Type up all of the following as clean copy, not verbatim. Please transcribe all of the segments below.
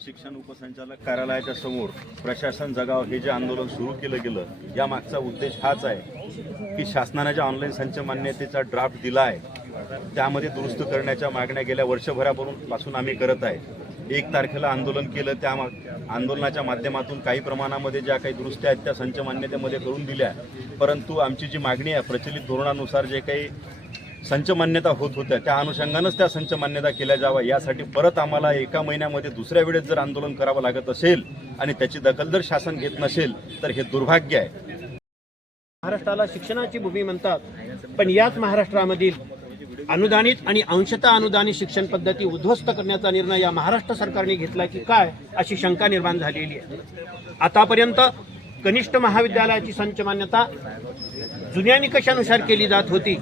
शिक्षण उपसंचालक कार्यालयाच्या समोर प्रशासन जगाव हे जे आंदोलन सुरू केलं गेलं, या मागचा उद्देश हाच आहे की शासनाने जे ऑनलाईन संच मान्यतेचा ड्राफ्ट दिला आहे त्यामध्ये दुरुस्त करण्याच्या मागण्या गेल्या वर्षभरापासून आम्ही करत आहे। 1 तारखेला आंदोलन केलं, त्या आंदोलनाच्या माध्यमातून काही प्रमाणामध्ये ज्या काही दुरुस्त्या आहेत त्या संच मान्यतेमध्ये करून दिल्या, परंतु आमची जी मागणी आहे प्रचलित धोरणानुसार जे काही संच मान्यता होत होत्या त्या अनुषंगानंच त्या संच मान्यता केल्या जावा, यासाठी परत आम्हाला 1 महिन्यामध्ये दुसऱ्या वेळेस जर आंदोलन करावं लागत असेल आणि त्याची दखल जर शासन घेत नसेल तर हे दुर्भाग्य आहे। महाराष्ट्राला शिक्षणाची भूमी म्हणतात, पण याच महाराष्ट्रामधील अनुदानित आणि अंशतः अनुदानित शिक्षण पद्धती उद्ध्वस्त करण्याचा निर्णय या महाराष्ट्र सरकारने घेतला की काय अशी शंका निर्माण झालेली आहे। आतापर्यंत कनिष्ठ महाविद्यालयाची संच मान्यता जुन्या निकषानुसार केली जात होती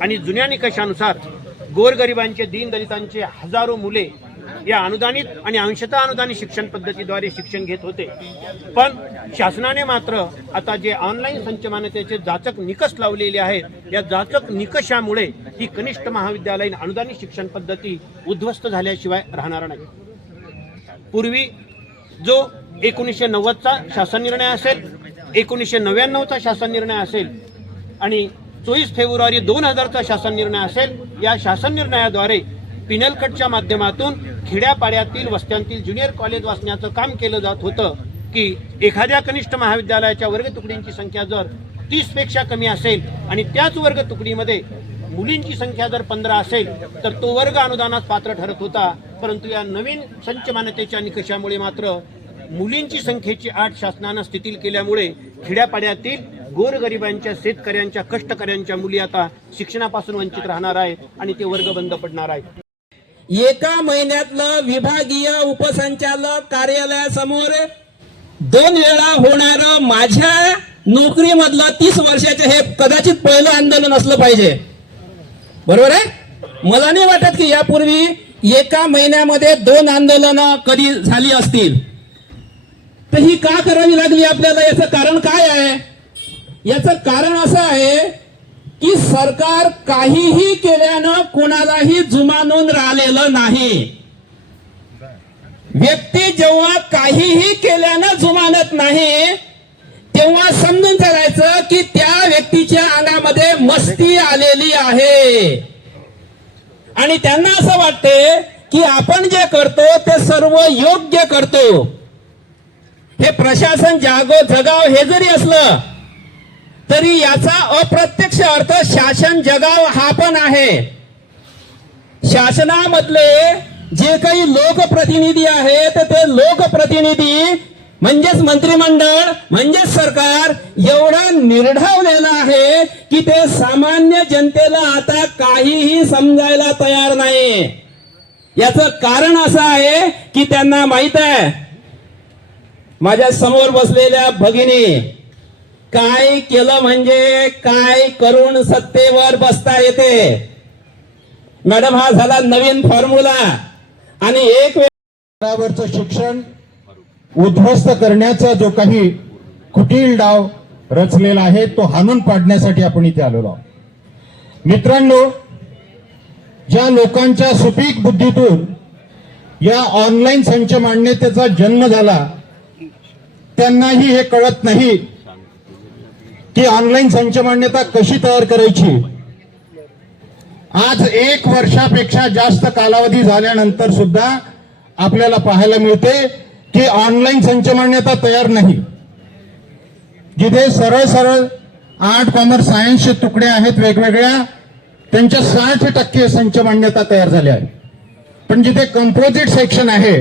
आणि जुन्या निकषानुसार गोरगरिबांचे, दीनदलितांचे हजारो मुले या अनुदानित आणि अंशतः अनुदानित शिक्षण पद्धतीद्वारे शिक्षण घेत होते। पण शासनाने मात्र आता जे ऑनलाईन संच मान्यतेचे जाचक निकष लावलेले आहेत, या जाचक निकषामुळे ही कनिष्ठ महाविद्यालयीन अनुदानित शिक्षण पद्धती उद्ध्वस्त झाल्याशिवाय राहणार नाही। पूर्वी जो 1990चा शासन निर्णय असेल, 1999चा शासन निर्णय असेल आणि 24 फेब्रुवारी 2000चा शासन निर्णय असेल, या शासन निर्णयाद्वारे पिनल कटच्या माध्यमातून खेड्यापाड्यातील वस्त्यांतील ज्युनियर कॉलेज वाचण्याचं काम केलं जात होतं की एखाद्या कनिष्ठ महाविद्यालयाच्या वर्ग तुकडींची संख्या जर 30 पेक्षा कमी असेल आणि त्याच वर्ग तुकडीमध्ये मुलींची संख्या जर 15 असेल तर तो वर्ग अनुदानास पात्र ठरत होता। परंतु या नवीन संच मान्यतेच्या निकषामुळे मात्र मुलींची संख्येची अट शासनानं शिथिल केल्यामुळे खेड्यापाड्यातील गोरगरिबांच्या, शेतकऱ्यांच्या, कष्टकऱ्यांच्या मुली आता शिक्षणापासून वंचित राहणार आहेत आणि ते वर्ग बंद पडणार आहेत। 1 महिन्यातलं विभागीय उपसंचालक कार्यालयासमोर 2 वेळा होणार माझ्या नोकरीमधलं 30 वर्षाचे हे कदाचित पहिलं आंदोलन असलं पाहिजे, बरोबर आहे। मला नाही वाटत की यापूर्वी 1 महिन्यामध्ये 2 आंदोलनं कधी झाली असतील। तर ही का करावी लागली आपल्याला? याचं कारण काय आहे? याचं कारण असं आहे की सरकार काहीही केल्यानं कोणालाही जुमानून राहिलेलं नाही। व्यक्ती जेव्हा काहीही केल्यानं जुमानत नाही तेव्हा समजून चालायचं की त्या व्यक्तीच्या अंगामध्ये मस्ती आलेली आहे आणि त्यांना असं वाटते की आपण जे करतो ते सर्व योग्य करतो। हे प्रशासन जगाव हे जरी असलं तरी याचा अप्रत्यक्ष अर्थ शासन जगाव हा पण आहे। शासनामधले जे काही लोकप्रतिनिधी आहेत ते लोकप्रतिनिधी म्हणजेच मंत्रिमंडळ म्हणजेच सरकार एवढं निर्ढावलेलं आहे की ते सामान्य जनतेला आता काहीही समजायला तयार नाही। याचं कारण असं आहे की त्यांना माहित आहे माझ्या समोर बसलेल्या भगिनी काय केलं म्हणजे काय करून सत्तेवर बसता येते। मॅडम, हा झाला नवीन फॉर्म्युला आणि एक स्तरावरचं शिक्षण उद्ध्वस्त करण्याचा जो काही कुटील डाव रचलेला आहे तो हाणून पाडण्यासाठी आपण इथे आलेलो आहोत। मित्रांनो, ज्या लोकांच्या सुपीक बुद्धीतून या ऑनलाईन संच मान्यतेचा जन्म झाला त्यांनाही हे कळत नाही की ऑनलाईन संच मान्यता कशी तयार करायची। आज 1 वर्षापेक्षा जास्त कालावधी झाल्यानंतर सुद्धा आपल्याला पाहायला मिळते की ऑनलाईन संच मान्यता तयार नाही। जिथे सरळ सरळ आर्ट, कॉमर्स, सायन्सचे तुकडे आहेत वेगवेगळ्या, त्यांच्या 60% संच मान्यता तयार झाल्या आहेत। पण जिथे कंपोजिट सेक्शन आहे,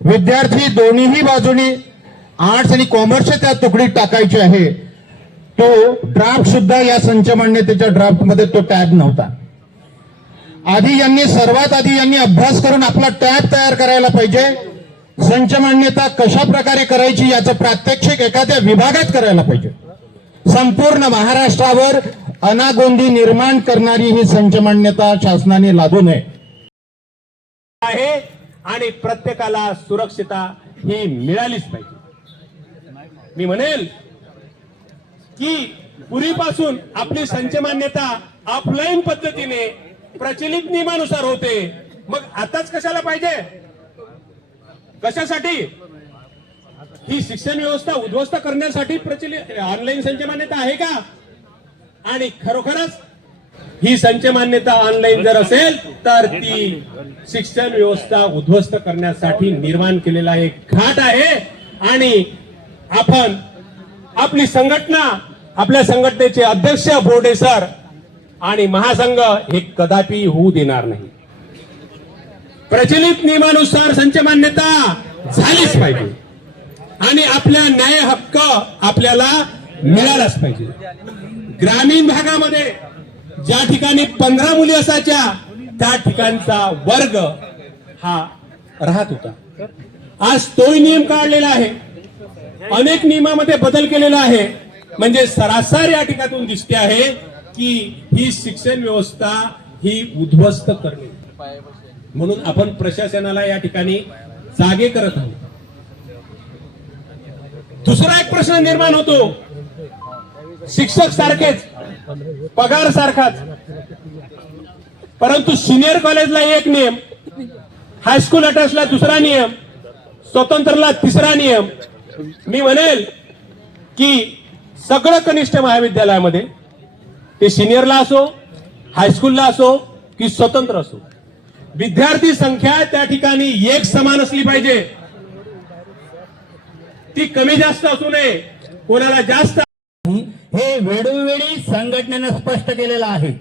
विद्यार्थी दोन्हीही बाजूनी आर्ट्स आणि कॉमर्सच्या त्या तुकडीत टाकायचे आहे, तो ड्राफ्ट सुद्धा या संच मान्यतेच्या ड्राफ्ट मध्ये तो टॅब नव्हता। सर्वात आधी यांनी अभ्यास करून आपला टॅब तयार करायला पाहिजे। संच मान्यता कशा प्रकारे करायची याचं प्रात्यक्षिक एखाद्या विभागात करायला पाहिजे। संपूर्ण महाराष्ट्रावर अनागोंदी निर्माण करणारी ही संच मान्यता शासनाने लादू नये आहे आणि प्रत्येकाला सुरक्षितता ही मिळालीच पाहिजे। मी म्हणेल की पूर्वीपासून आपली संच मान्यता ऑफलाईन पद्धतीने प्रचलित नियमानुसार होते, मग आताच कशाला पाहिजे? कशासाठी? ही शिक्षण व्यवस्था उद्ध्वस्त करण्यासाठी प्रचलित ऑनलाईन संच मान्यता आहे का? आणि खरोखरच ही संच मान्यता ऑनलाईन जर असेल तर ती शिक्षण व्यवस्था उद्ध्वस्त करण्यासाठी निर्माण केलेला एक घाट आहे. आणि आपण आपली संघटना, आपल्या संघटनेचे अध्यक्ष बोर्डे सर आणि महासंघ हे कदापि होऊ देणार नाही. प्रचलित नियमानुसार संच मान्यता झालीच पाहिजे आणि आपला न्याय हक्क आपल्याला मिळालाच पाहिजे. ग्रामीण भागामध्ये ज्या ठिकाणी 15 मुली असायच्या त्या ठिकाणचा वर्ग हा राहत होता. आज तोही नियम काढलेला आहे, अनेक नियमामध्ये बदल केलेला आहे. म्हणजे सरासर या ठिकाणातून दिसते आहे की ही शिक्षण व्यवस्था ही उद्ध्वस्त करणे. म्हणून आपण प्रशासनाला या ठिकाणी जागे करत आहोत. दुसरा एक प्रश्न निर्माण होतो, शिक्षक सारखेच, पगार सारखाच, परंतु सिनियर कॉलेजला एक नियम, हायस्कूल अटॅचला दुसरा नियम, स्वतंत्रला तिसरा नियम. मी म्हणेल की सगळं कनिष्ठ महाविद्यालयामध्ये ते सिनियरला असो, हायस्कूलला असो की स्वतंत्र असो, विद्यार्थी संख्या त्या ठिकाणी एक समान असली पाहिजे. ती कमी जास्त असू नये, कोणाला जास्त. हे वेळोवेळी संघटनेनं स्पष्ट केलेलं आहे.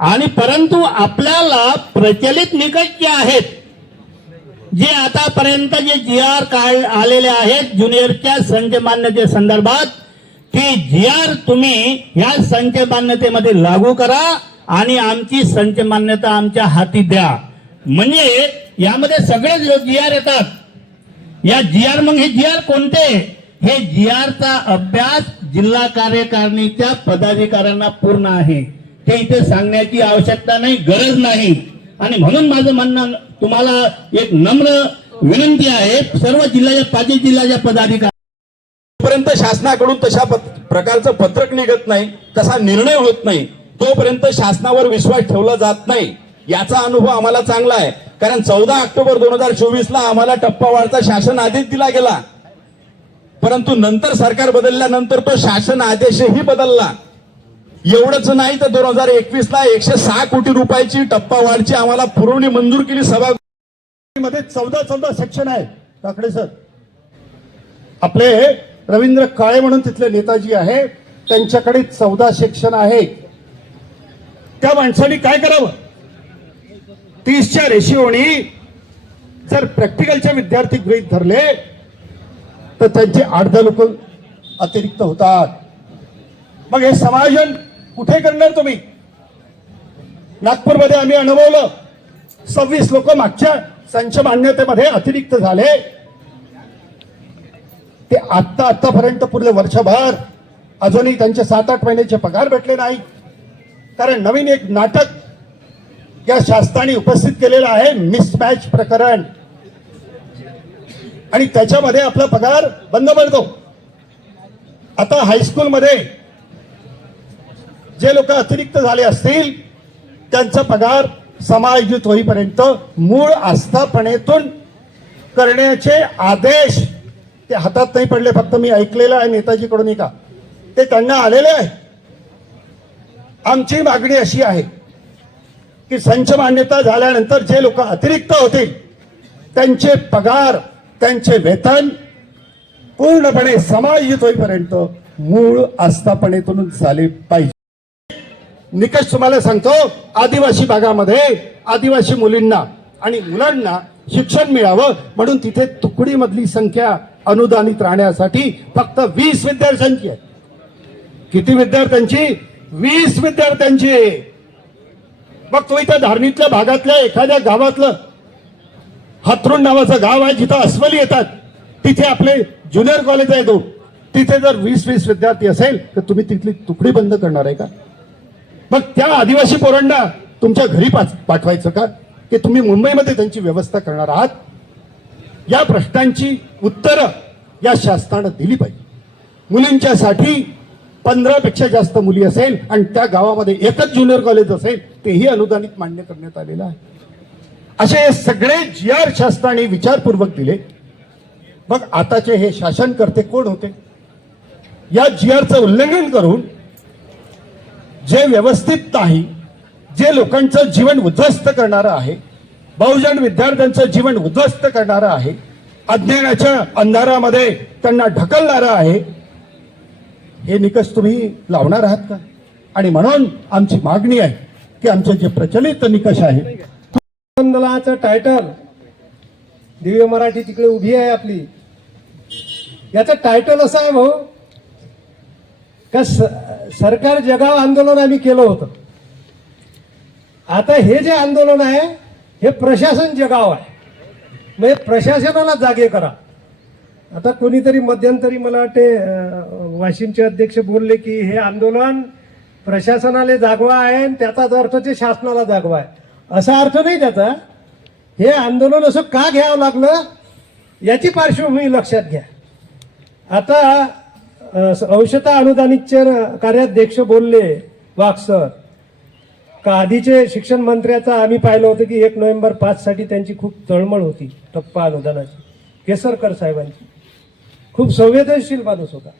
आणि परंतु आपल्याला प्रचलित निकष जे आहेत, जे आतापर्यंत जे GR काढ आलेले आहेत ज्युनियरच्या संच मान्यते संदर्भात, ती GR तुम्ही या संच मान्यतेमध्ये लागू करा आणि आमची संच मान्यता आमच्या हाती द्या. म्हणजे यामध्ये सगळे GR येतात. या GR, मग हे GR कोणते? हे GR चा अभ्यास जिल्हा कार्यकारिणीच्या पदाधिकाऱ्यांना पूर्ण आहे. ते इथे सांगण्याची आवश्यकता नाही, गरज नाही. आणि म्हणून माझं म्हणणं तुम्हाला एक नम्र विनंती आहे, सर्व जिल्ह्याच्या 5 जिल्ह्याच्या जोपर्यंत शासनाकडून तशा प्रकारचं पत्रक निघत नाही, तसा निर्णय होत नाही, तोपर्यंत शासनावर विश्वास ठेवला जात नाही. याचा अनुभव आम्हाला चांगला आहे. कारण 14 ऑक्टोबर 2024 ला आम्हाला टप्पावारचा शासन आदेश दिला गेला, परंतु नंतर सरकार बदलल्यानंतर तो शासन आदेशही बदलला. एवढंच नाही तर 2021 ला 106 कोटी रुपयाची टप्पावाढची आम्हाला पुरवणी मंजूर केली. सभा मध्ये 14 सेक्शन आहे. काकडे सर, आपले रवींद्र काळे म्हणून तिथले नेताजी आहे, त्यांच्याकडे 14 सेक्शन आहे. त्या माणसाने काय करावं? 30च्या रेशिओनी जर प्रॅक्टिकलचे विद्यार्थी गृहीत धरले तर त्यांचे 8-10 लोक अतिरिक्त होतात. मग हे समायोजन कुठे करणार तुम्ही? नागपूरमध्ये आम्ही अनुभवलं, 26 लोक मागच्या संच मान्यतेमध्ये अतिरिक्त झाले. ते आतापर्यंत पुढले वर्षभर अजूनही त्यांचे 7-8 महिन्याचे पगार भेटले नाही. कारण नवीन एक नाटक या शासनाने उपस्थित केलेलं आहे, मिसमॅच प्रकरण, आणि त्याच्यामध्ये आपला पगार बंद पडतो. आता हायस्कूलमध्ये जे लोक अतिरिक्त झाले असतील त्यांचा पगार समायोजित होईपर्यंत मूळ आस्थापनेतून करण्याचे आदेश ते हातात नाही पडले. फक्त मी ऐकलेलं आहे नेताजीकडून का ते त्यांना आलेले आहे. आमची मागणी अशी आहे की संच मान्यता झाल्यानंतर जे लोक अतिरिक्त होतील त्यांचे पगार, त्यांचे वेतन पूर्णपणे समायोजित होईपर्यंत मूळ आस्थापनेतून झाले पाहिजे. निकष तुम्हाला सांगतो, आदिवासी भागामध्ये आदिवासी मुलींना आणि मुलांना शिक्षण मिळावं म्हणून तिथे तुकडीमधली संख्या अनुदानित राहण्यासाठी फक्त 20 विद्यार्थ्यांची आहे. किती विद्यार्थ्यांची? 20 विद्यार्थ्यांची. मग तुम्ही त्या धारणीतल्या भागातल्या एखाद्या गावातलं, हातरुण नावाचं गाव आहे जिथं अस्वली येतात, तिथे आपले ज्युनियर कॉलेज आहे तो, तिथे जर 20-20 विद्यार्थी असेल तर तुम्ही तिथली तुकडी बंद करणार आहे का? मग त्या आदिवासी पोरांना तुमच्या घरी पाठवायचं का? की तुम्ही मुंबईमध्ये त्यांची व्यवस्था करणार आहात? या प्रश्नांची उत्तरं या शासनानं दिली पाहिजे. मुलींच्यासाठी 15 पेक्षा जास्त मुली असेल आणि त्या गावामध्ये एकच ज्युनियर कॉलेज असेल, तेही अनुदानित मान्य करण्यात आलेलं आहे. असे सगळे GR शासनाने विचारपूर्वक दिले. मग आताचे हे शासनकर्ते कोण होते? या GRचं उल्लंघन करून जे व्यवस्थित नाही, जे लोकांचं जीवन उद्ध्वस्त करणारं आहे, बहुजन विद्यार्थ्यांचं जीवन उद्ध्वस्त करणारं आहे, अज्ञानाच्या अंधारामध्ये त्यांना ढकलणारं आहे, हे निकष तुम्ही लावणार आहात का? आणि म्हणून आमची मागणी आहे की आमचे जे प्रचलित निकष आहे, आंदोलनाचं टायटल दिव्य मराठी तिकडे उभी आहे आपली, याचं टायटल असं आहे भाऊ का सरकार जगाव आंदोलन आम्ही केलं होतं. आता हे जे आंदोलन आहे हे प्रशासन जगाव आहे, म्हणजे प्रशासनाला जागे करा. आता कोणीतरी मध्यंतरी मला वाटते वाशिमचे अध्यक्ष बोलले की हे आंदोलन प्रशासनाला जागवा आहे आणि त्याचाच अर्थ ते शासनाला जागवा आहे. असा अर्थ नाही त्याचा. हे आंदोलन असं का घ्यावं लागलं याची पार्श्वभूमी लक्षात घ्या. आता अंशतः अनुदानित कार्याध्यक्ष बोलले वाघ सर का आधीचे शिक्षण मंत्र्याचा आम्ही पाहिलं होतं की 1 नोव्हेंबर 5 साठी त्यांची खूप तळमळ होती टप्पा अनुदानाची. केसरकर साहेबांची खूप संवेदनशील माणूस होता.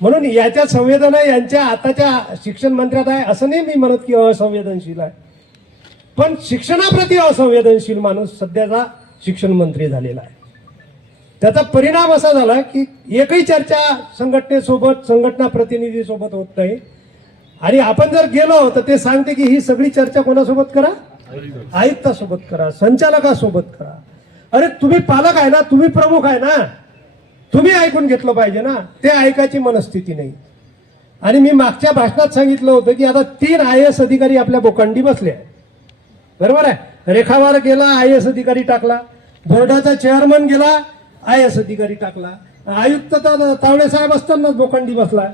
म्हणून याच्या संवेदना यांच्या आताच्या शिक्षण मंत्र्यात आहे असं नाही मी म्हणत की असंवेदनशील आहे, पण शिक्षणाप्रती असंवेदनशील माणूस सध्याचा शिक्षण मंत्री झालेला आहे. त्याचा परिणाम असा झाला की एकही चर्चा संघटनेसोबत संघटना प्रतिनिधीसोबत होत नाही. आणि आपण जर गेलो तर ते सांगते की ही सगळी चर्चा कोणासोबत करा, आयुक्तासोबत करा, संचालकासोबत करा. अरे तुम्ही पालक आहे ना, तुम्ही प्रमुख आहे ना, तुम्ही ऐकून घेतलं पाहिजे ना. ते ऐकायची मनस्थिती नाही. आणि मी मागच्या भाषणात सांगितलं होतं की आता 3 IAS अधिकारी आपल्या बोकांडी बसले आहे, बरोबर आहे. रेखावार गेला, IAS अधिकारी टाकला. बोर्डाचा चेअरमन गेला, IAS अधिकारी टाकला. आयुक्त तर तावडे साहेब असतानाच बोकांडी बसला.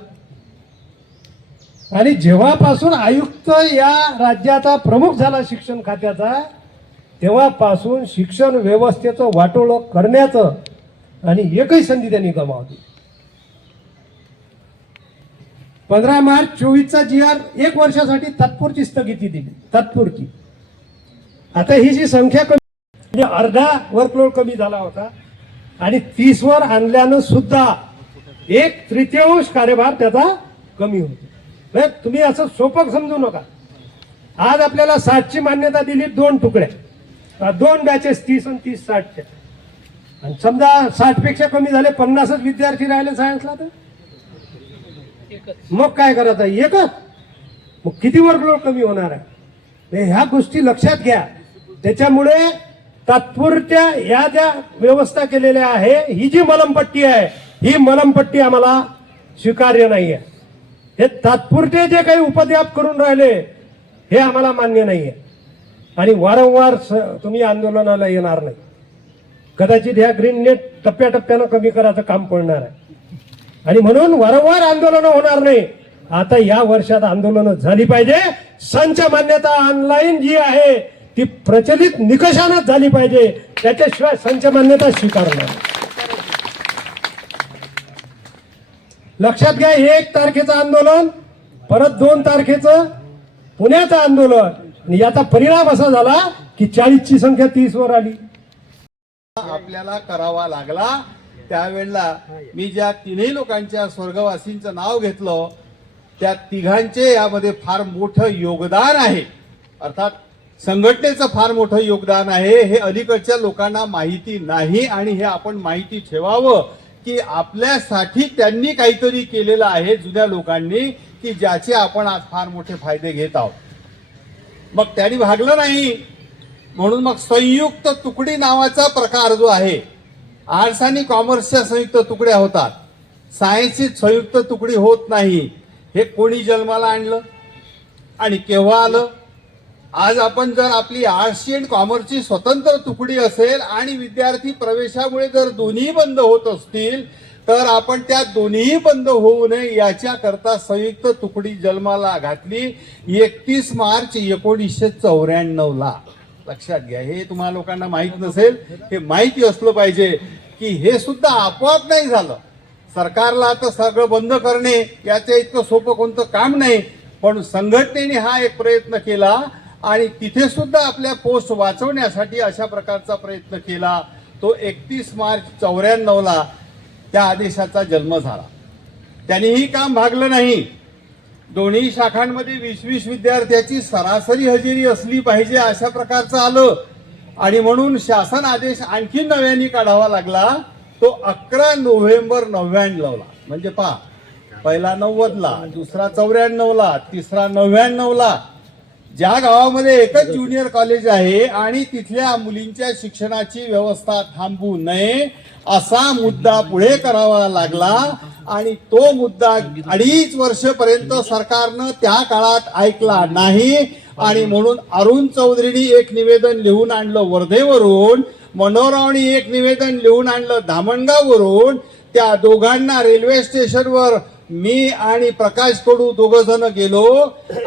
आणि जेव्हापासून आयुक्त या राज्याचा प्रमुख झाला शिक्षण खात्याचा, तेव्हापासून शिक्षण व्यवस्थेचं वाटोळं करण्याचं आणि एकही संधी त्यांनी गमावली. 15 मार्च 24चा GR 1 वर्षासाठी तात्पुरती स्थगिती दिली, तात्पुरती. आता ही जी संख्या कमी म्हणजे अर्धा वर्कलोड कमी झाला होता आणि 30 वर आणल्यानं सुद्धा 1/3 कार्यभार त्याचा कमी होतो. तुम्ही असं सोपं समजू नका. आज आपल्याला 60ची मान्यता दिली, 2 तुकड्या, 2 बॅचेस 30 आणि 30 60च्या. आणि समजा 60 पेक्षा कमी झाले, 50च विद्यार्थी राहिले सायन्सला, तर मग काय करायचं? एकच. मग किती वर्कलोड कमी होणार आहे? ह्या गोष्टी लक्षात घ्या. त्याच्यामुळे तात्पुरत्या या ज्या व्यवस्था केलेल्या आहे, ही जी मलमपट्टी आहे, ही मलमपट्टी आम्हाला स्वीकार्य नाही आहे. हे तात्पुरते जे काही उपद्व्याप करून राहिले हे आम्हाला मान्य नाही आहे. आणि वारंवार तुम्ही आंदोलनाला येणार नाही. कदाचित ह्या ग्रीन नेट टप्प्याटप्प्यानं कमी करायचं काम पडणार आहे. आणि म्हणून वारंवार आंदोलनं होणार नाही. आता या वर्षात आंदोलनं झाली पाहिजे. संच मान्यता ऑनलाईन जी आहे ती प्रचलित निकषानच झाली पाहिजे, त्याच्याशिवाय संच मान्यता स्वीकारणार. लक्षात घ्या, 1 तारखेचं आंदोलन, परत 2 तारखेचं पुण्याचं आंदोलन, आणि याचा परिणाम असा झाला की 40ची संख्या 30 वर आली. आपल्याला करावा लागला. त्यावेळेला मी ज्या 3ही लोकांच्या स्वर्गवासींचं नाव घेतलं त्या तिघांचे यामध्ये फार मोठं योगदान आहे. अर्थात संघटनेचं फार मोठं योगदान आहे. हे अलीकडच्या लोकांना माहिती नाही आणि हे आपण माहिती ठेवावं की आपल्यासाठी त्यांनी काहीतरी केलेलं आहे जुन्या लोकांनी, की ज्याचे आपण आज फार मोठे फायदे घेत आहोत. मग त्यांनी भागलं नाही म्हणून मग संयुक्त तुकडी नावाचा प्रकार जो आहे, आर्ट्स आणि कॉमर्सच्या संयुक्त तुकड्या होतात, सायन्सची संयुक्त तुकडी होत नाही. हे कोणी जन्माला आणलं आणि केव्हा आलं? आज आपण जर आपली आर्ट्सची आणि कॉमर्सची स्वतंत्र तुकडी असेल आणि विद्यार्थी प्रवेशामुळे जर दोन्ही बंद होत असतील तर आपण त्या दोन्ही बंद होऊ नये याच्याकरता संयुक्त तुकडी जन्माला घातली 31 मार्च 1994ला. लक्षात घ्या, हे तुम्हाला लोकांना माहित नसेल, हे माहिती असलं पाहिजे की हे सुद्धा आपोआप नाही झालं. सरकारला तर सगळं बंद करणे याचं इतकं सोपं कोणतं काम नाही, पण संघटनेने हा एक प्रयत्न केला आणि तिथे सुद्धा आपल्या पोस्ट वाचवण्यासाठी अशा प्रकारचा प्रयत्न केला. तो 31 मार्च 94ला त्या आदेशाचा जन्म झाला. त्यांनीही काम भागलं नाही. दोन्ही शाखांमध्ये 20-20 विद्यार्थ्याची सरासरी हजेरी असली पाहिजे अशा प्रकारचं आलं आणि म्हणून शासन आदेश आणखी नव्याने काढावा लागला. तो 11 नोव्हेंबर 99ला, म्हणजे पहा, पहिला 90ला, दुसरा 94ला, तिसरा 99ला. ज्या गावामध्ये एकच ज्युनियर कॉलेज आहे आणि तिथल्या मुलींच्या शिक्षणाची व्यवस्था थांबू नये असा मुद्दा पुढे करावा लागला आणि तो मुद्दा 2.5 वर्षपर्यंत सरकारनं त्या काळात ऐकला नाही आणि म्हणून अरुण चौधरीनी एक निवेदन लिहून आणलं वर्धेवरून, मनोहररावनी एक निवेदन लिहून आणलं धामणगाववरून. त्या दोघांना रेल्वे स्टेशनवर मी आणि प्रकाश कडू दोघ जण गेलो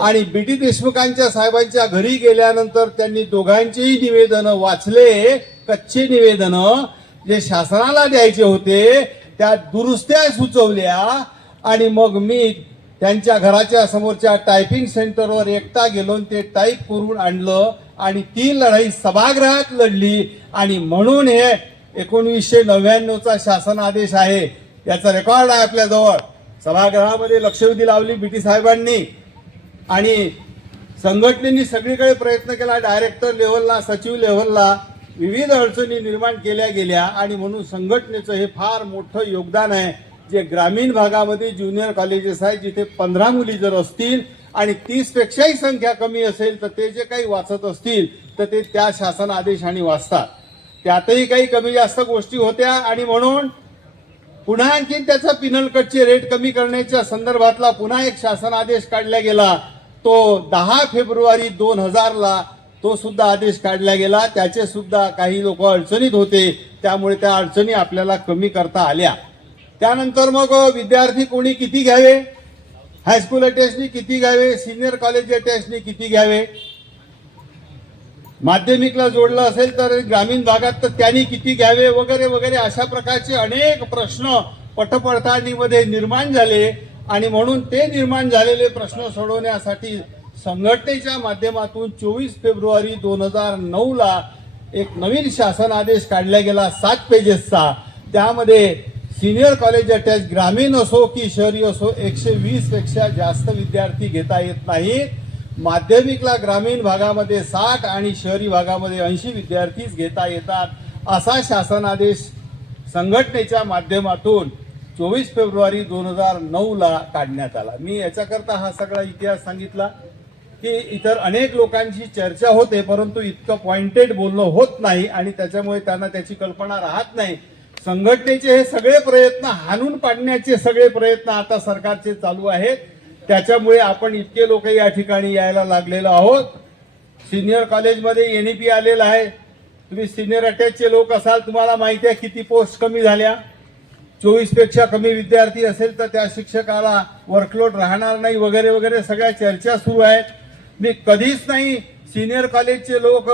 आणि बीटी देशमुखांच्या साहेबांच्या घरी गेल्यानंतर त्यांनी दोघांचेही निवेदनं वाचले, कच्चे निवेदनं जे शासनाला द्यायचे होते, त्या दुरुस्त्या सुचवल्या आणि मग मी त्यांच्या घराच्या समोरच्या टायपिंग सेंटरवर एकटा गेलो, ते टाईप करून आणलं आणि ती लढाई सभागृहात लढली आणि म्हणून हे 1999चा शासन आदेश आहे. याचा रेकॉर्ड आहे आपल्याजवळ. सभागृहामध्ये लक्षवेधी लावली बीटी साहेबांनी आणि संघटनेनी सगळीकडे प्रयत्न केला. डायरेक्टर लेव्हलला, सचिव लेव्हलला विविध अडचणी निर्माण केल्या गेल्या आणि म्हणून संघटनेचं हे फार मोठं योगदान आहे. जे ग्रामीण भागामध्ये ज्युनियर कॉलेजेस आहेत, जिथे 15 मुली जर असतील आणि 30 पेक्षाही संख्या कमी असेल तर ते जे काही वाचत असतील तर ते त्या शासन आदेशाने वाचतात. त्यातही काही कमी जास्त गोष्टी होत्या आणि म्हणून पुन्हा आणखी त्याचा पिनल कटचे रेट कमी करण्याच्या संदर्भातला पुन्हा एक शासन आदेश काढला गेला. तो 10 फेब्रुवारी 2000ला तो सुद्धा आदेश काढला गेला. त्याचे सुद्धा काही लोक अडचणीत होते, त्यामुळे त्या अडचणी आपल्याला कमी करता आल्या. त्यानंतर मग विद्यार्थी कोणी किती घ्यावे, हायस्कूल अटेस्टनी किती घ्यावे, सिनियर कॉलेज अटेस्टनी किती घ्यावे, माध्यमिकला जोडलं असेल तर ग्रामीण भागात तर त्यांनी किती घ्यावे वगैरे वगैरे अशा प्रकारचे अनेक प्रश्न पटपडताळणीमध्ये निर्माण झाले आणि म्हणून ते निर्माण झालेले प्रश्न सोडवण्यासाठी संघटनेच्या माध्यमातून 24 फेब्रुवारी 2009ला एक नवीन शासन आदेश काढला गेला 7 पेजेसचा. त्यामध्ये सिनियर कॉलेज अटॅच ग्रामीण असो की शहरी असो 120 पेक्षा जास्त विद्यार्थी घेता येत नाहीत. माध्यमिकला ग्रामीण भागामध्ये 60 आणि शहरी भागामध्ये 80 विद्यार्थीच घेता येतात असा शासन आदेश संघटनेच्या माध्यमातून 24 फेब्रुवारी 2009ला काढण्यात आला. मी याच्याकरता हा सगळा इतिहास सांगितला की इतर अनेक लोकांची चर्चा होते परंतु इतकं पॉइंटेड बोलणं होत नाही आणि त्याच्यामुळे त्यांना त्याची कल्पना राहत नाही. संघटनेचे हे सगळे प्रयत्न हाणून पाडण्याचे सगळे प्रयत्न आता सरकारचे चालू आहेत. त्याच्यामुळे आपण इतके लोक या ठिकाणी यायला लागलेलो आहोत. सिनियर कॉलेजमध्ये एनईपी आलेला आहे. तुम्ही सिनियर अटॅचचे लोक असाल, तुम्हाला माहिती आहे किती पोस्ट कमी झाल्या. 24 पेक्षा कमी विद्यार्थी असेल तर त्या शिक्षकाला वर्कलोड राहणार नाही वगैरे वगैरे सगळ्या चर्चा सुरू आहेत. मी कधीच नाही सिनियर कॉलेजचे लोक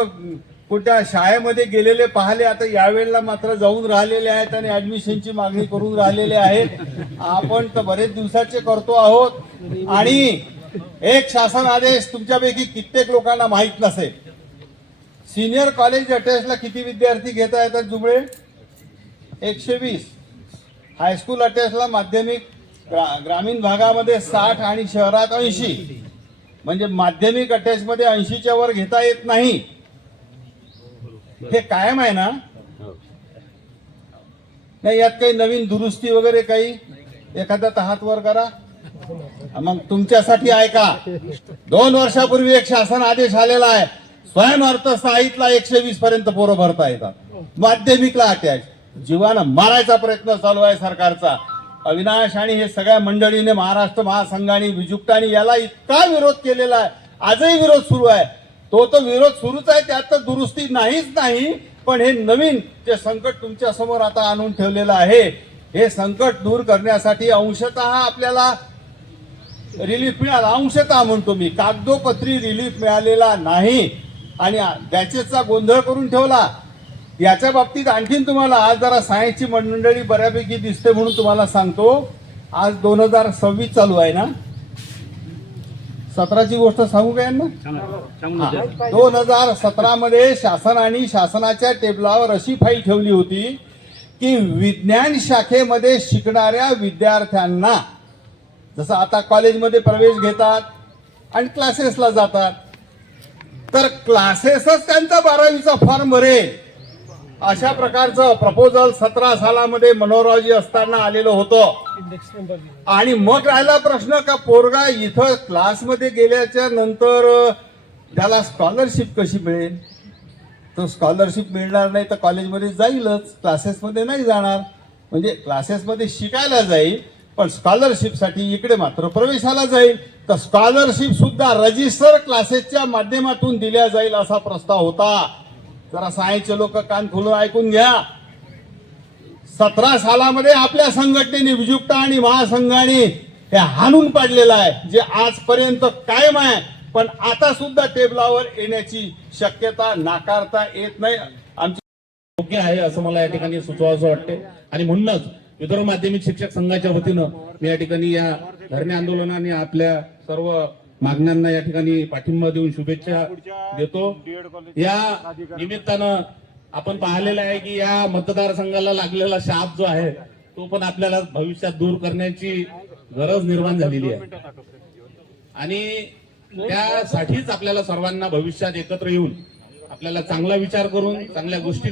कुठल्या शाळेमध्ये गेलेले पाहिले. आता यावेळेला मात्र जाऊन राहिलेले आहेत आणि ऍडमिशनची मागणी करून राहिलेले आहेत. आपण तर बरेच दिवसाचे करतो आहोत आणि एक शासन आदेश तुमच्यापैकी कित्येक लोकांना माहीत नसेल. सिनियर कॉलेज अटॅचला किती विद्यार्थी घेता येतात जुबळे? 120. हायस्कूल अटॅचला माध्यमिक ग्रामीण भागामध्ये 60 आणि शहरात 80. म्हणजे माध्यमिक अटॅचमध्ये 80च्या वर घेता येत नाही. हे कायम आहे ना? नाही यात काही नवीन दुरुस्ती वगैरे काही एखादा हात वर करा. मग तुमच्यासाठी आहे का? 2 वर्षापूर्वी एक शासन आदेश आलेला आहे. स्वयं अर्थसहाय्यितला 120 पर्यंत पोरं भरता येतात. माध्यमिकला अटॅच. जीवानं मारायचा प्रयत्न चालू आहे सरकारचा. अविनाश आणि हे सगळ्या मंडळीने महाराष्ट्र महासंघाने विजुक्तांनी याला इतका विरोध केलेला आहे. आजही विरोध सुरू आहे. तो विरोध सुरूच आहे. त्यात तर दुरुस्ती नाहीच नाही. पण हे नवीन जे संकट तुमच्या समोर आता आणून ठेवलेलं आहे हे संकट दूर करण्यासाठी अंशतः आपल्याला रिलीफ मिळाला. अंशतः म्हणतो मी, कागदोपत्री रिलीफ मिळालेला नाही आणि बॅचेसचा गोंधळ करून ठेवला. याच्या बाबतीत आणखीन तुम्हाला आज जरा सायन्सची मंडळी बऱ्यापैकी दिसते म्हणून तुम्हाला सांगतो. आज 2026 चालू आहे ना. 17ची गोष्ट सांगू का यांना? 2017 मध्ये शासनाने शासनाच्या टेबलावर अशी फाईल ठेवली होती की विज्ञान शाखेमध्ये शिकणाऱ्या विद्यार्थ्यांना, जसं आता कॉलेजमध्ये प्रवेश घेतात आणि क्लासेसला जातात, तर क्लासेसच त्यांचा 12वीचा फॉर्म भरेल अशा प्रकारचं प्रपोजल 17 सालामध्ये मनोहररावजी असताना आलेलं होतं. आणि मग राहिला प्रश्न का पोरगा इथं क्लासमध्ये गेल्याच्या नंतर त्याला स्कॉलरशिप कशी मिळेल? तो स्कॉलरशिप मिळणार नाही तर कॉलेजमध्ये जाईलच, क्लासेसमध्ये नाही जाणार. म्हणजे क्लासेसमध्ये शिकायला जाईल पण स्कॉलरशिपसाठी इकडे मात्र प्रवेशाला जाईल. तर स्कॉलरशिप सुद्धा रजिस्टर क्लासेसच्या माध्यमातून दिल्या जाईल असा प्रस्ताव होता. जरा सायन्सचे लोक कान खोलून ऐकून घ्या. 17 सालामध्ये आपल्या संघटनेने, विजुक्ता आणि महासंघाने हे हाणून पाडलेलं आहे, जे आजपर्यंत कायम आहे. पण आता सुद्धा टेबलावर येण्याची शक्यता नाकारता येत नाही. आमची योग्य आहे असं मला या ठिकाणी सुचवावं वाटते. आणि म्हणूनच विदर्भ माध्यमिक शिक्षक संघाच्या वतीनं मी या ठिकाणी या धरणे आंदोलनाने आपल्या सर्व मागण्यांना या ठिकाणी पाठिंबा देऊन शुभेच्छा देतो. या निमित्तानं आपण पाहिलेलं आहे की या मतदारसंघाला लागलेला शाप जो आहे तो पण आपल्याला भविष्यात दूर करण्याची गरज निर्माण झालेली आहे. आणि त्यासाठीच आपल्याला सर्वांना भविष्यात एकत्र येऊन आपल्याला चांगला विचार करून चांगल्या गोष्टी